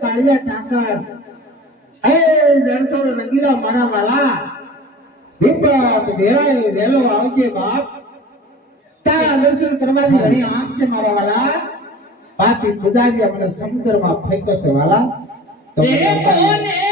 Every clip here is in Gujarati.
કાળિયા ટાકર એ રણછોડ રંગીલા મારા વાલા. વિપત વેરાય વેલો આવજે બાપ. તારા દર્શન કરવાની હરી આમ છે મારા વાલા. પાપી પુજારી આપણે સમુદ્રમાં ફેંકો વાલા. તો કોને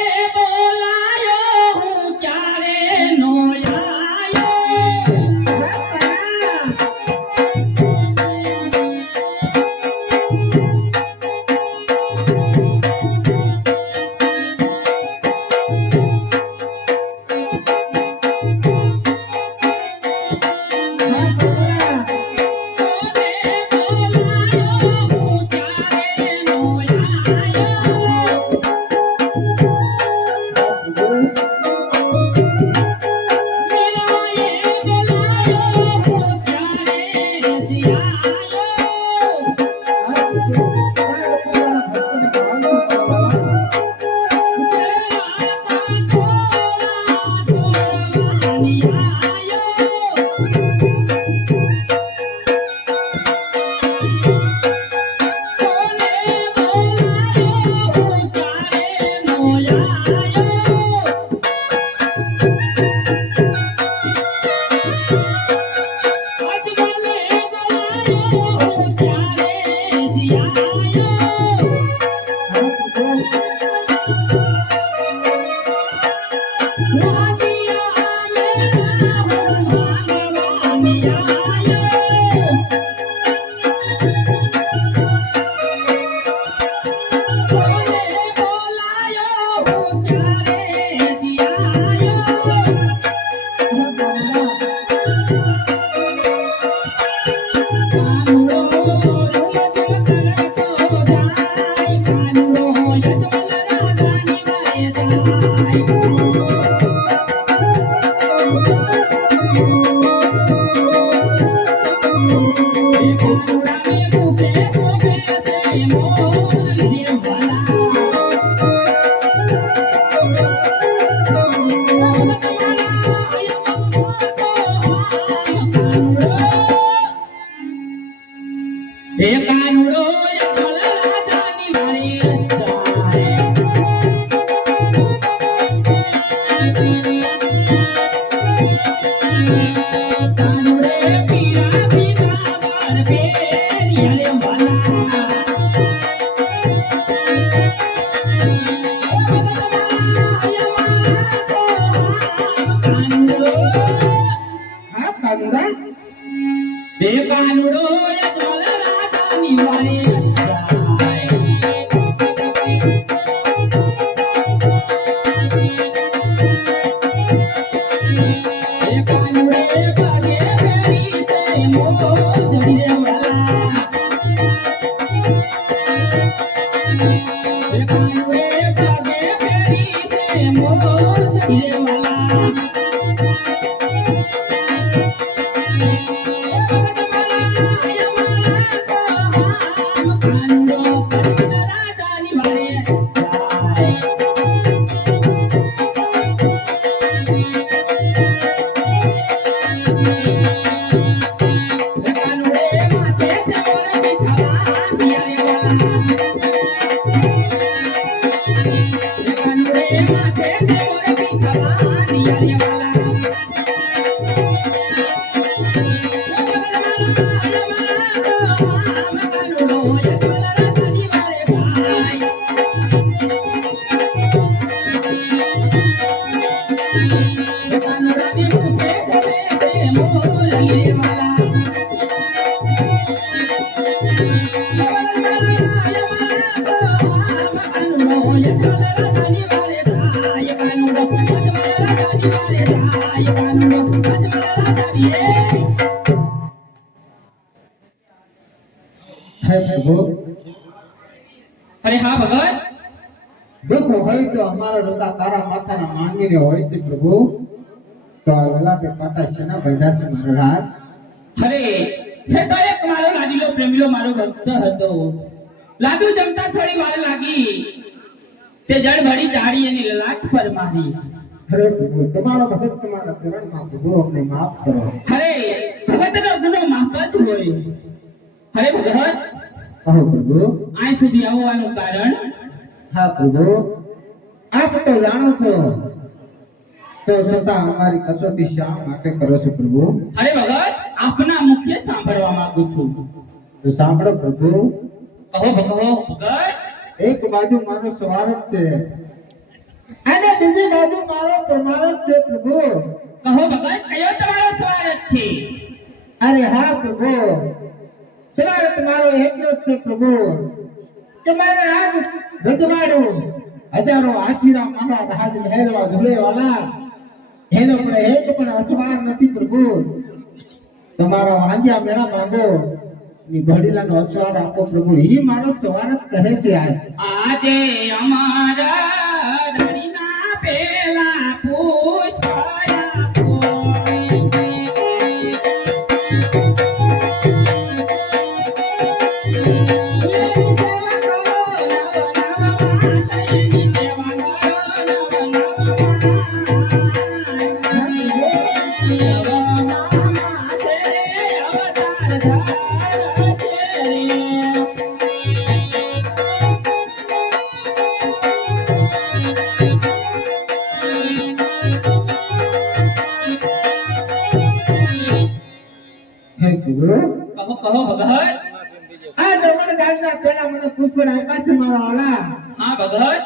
એકાનુડો Thank you. Yeah. હા ભગત દુઃખ હોય તો અમારા રોતા તારા માતાના માંગીને હોય છે પ્રભુ. તો વેલા તે પાટા છે ને બધા છે મહારાજ? અરે હે તો એક મારો લાડીલો પ્રેમીલો મારો ભક્ત હતો. લાડુ જમતા થોડી વાર લાગી. તે જળ ભરી દાડી એની લલાટ પર મારી. અરે પ્રભુ તમારો ભક્ત તમારા ચરણમાં પ્રભુ અમને માફ કરો. અરે ભગતનો ગુનો માફ જ હોય. અરે ભગત કહો પ્રભુ અહીં સુધી આવવાનું કારણ? હા પ્રભુ આપ તો જાણો છો. તો છતાં અમારી કસોટી શા માટે કરો છો પ્રભુ? અરે ભગત આપના મુખ્ય સાંભળવા માંગુ છું. તો સાંભળો પ્રભુ. કહો ભગવો ભગત. એક બાજુ મારો સ્વાર્થ છે. અને બીજી બાજુ મારો પ્રમાણ છે પ્રભુ. કહો ભગત કયો તમારો સ્વાર્થ છે? અરે હા પ્રભુ. સ્વાર્થ મારો એટલો જ છે પ્રભુ. કે મારે આજ રજવાડું હજારો હાથીના મારા રાજ મહેલવા ઝૂલે વાલા. એનો પણ એક પણ અસવાર નથી પ્રભુ. તમારા વાંજ્યા મેળા માંગો. ની ઘડીલાનો અસવાર આપો પ્રભુ. એ મારો સ્વાર્થ કહે છે આજ. આજે અમારા ઘડીના પેલા પુષ્પયા કહો ભગત. આ જમણ જાગના પેલા મને પુષ્પ આપ્યા છે મારા વાલા હા ભગત.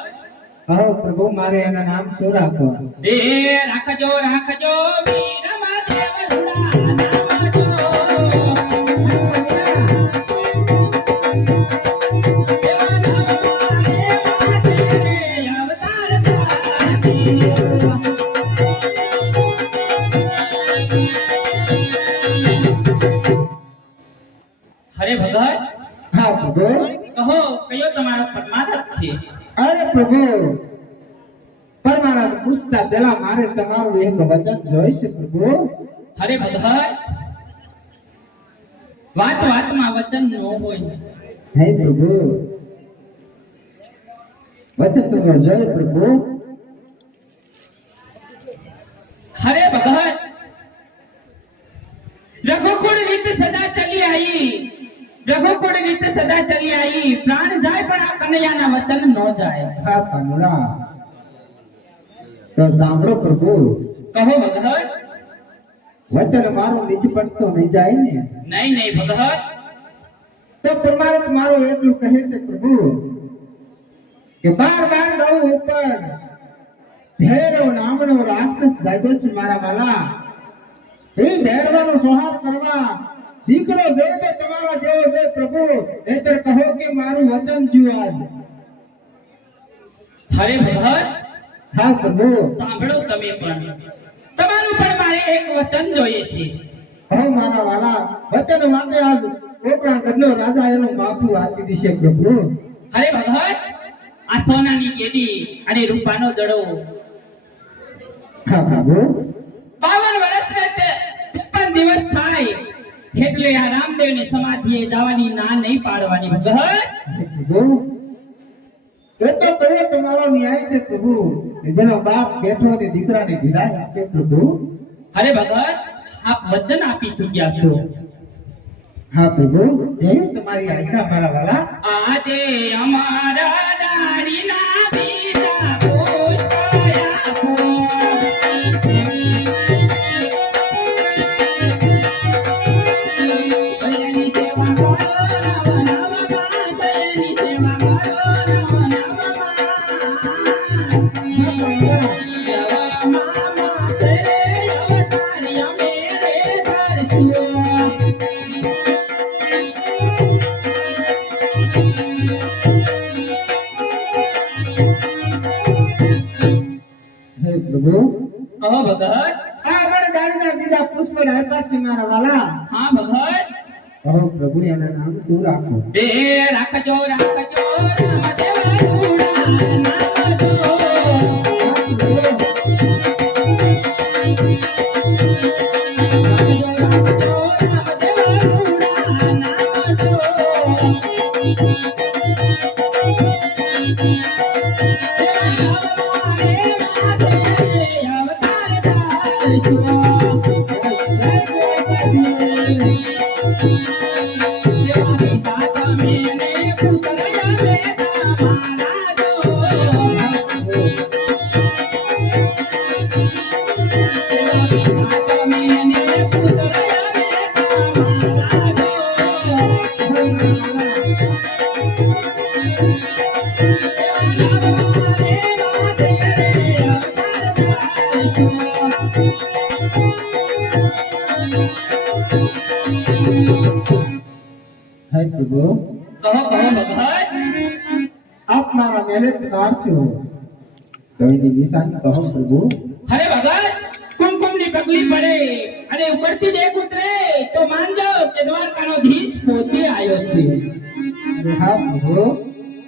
કહો પ્રભુ મારે એના નામ શું રાખો? રાખજો રાખજો વીર મહાદેવ એવા નામમાં એવા છે અવતાર ધારી. હરે ભગત હા પ્રભુ કહો કયો તમારો પરમાર્થ છે? અરે પ્રભુ પરમાનંદ પૂછતા પેલા મારે તમારું એક વચન જોઈશે પ્રભુ હરે ભગત વાત વાતમાં વચન ન હોય. હે પ્રભુ વચન તમારું જય પ્રભુ હરે ભગત રઘુકુળ રીત સદા ચલી આવી કોડે રીત સદા ચલી આવી પ્રાણ જાય પણ આ કનૈયાના વચન ન જાય. હા પાનુડા તો સાંભળો પ્રભુ. કહો ભગત. વચન મારું નીચ પડતો નહીં જાય ને. નહીં નહીં ભગત. તો પરમાત્મા મારો એટલું કહે છે પ્રભુ કે બાર બાર ગૌ ઉપર ભેરવ નામનો રાક્ષસ જાગ્યો છે મારા વાલા એ ભેરવાનો સંહાર કરવા દીકરો જોઈએ તો તમારા જેવો છે પ્રભુ નહીતર કહો કે મારું વચન જ્યું આજ. હરે ભગવાન હા પ્રભુ. સાંભળો તમે પણ. તમારું પણ મારે એક વચન જોઈએ છે. હો મારા વાલા વચન માટે આજ કોપરા ગઢનો રાજા એનું માથું આપી દીશે પ્રભુ. હરે ભગવાન આ સોનાની કેડી અને રૂપાનો દડો. હા પ્રભુ. એટલે આ સમાધિ એ જવાની ના નહીં પાડવાની ભગત એ તો કયો તમારો ન્યાય છે પ્રભુ? જેનો બાપ બેઠો અને દીકરાને વિદાય આપે પ્રભુ? અરે ભગત આપ વચન આપી ચૂક્યા છો. હા પ્રભુ એ તમારી આજ્ઞા મારા વાલા. આજે અમારા હજાર દીધા પુષ્પળ આપ્યા છે મારા વાલા હા ભગત કહો પ્રભુ એના નામ શું રાખો એ રાખજો રાખજો રામદેવ રૂડા Thank you. હે પ્રભુ આપ મારા મેલે પધાર છો. કવિની નિશાન કહો પ્રભુ. અરે ભગત કુમકુમની પગલી પડે અને ઉપરથી જ એક ઉતરે તો માનજો કે દ્વારકાનો ધીસ પોતે આવ્યો છે. હા પ્રભુ.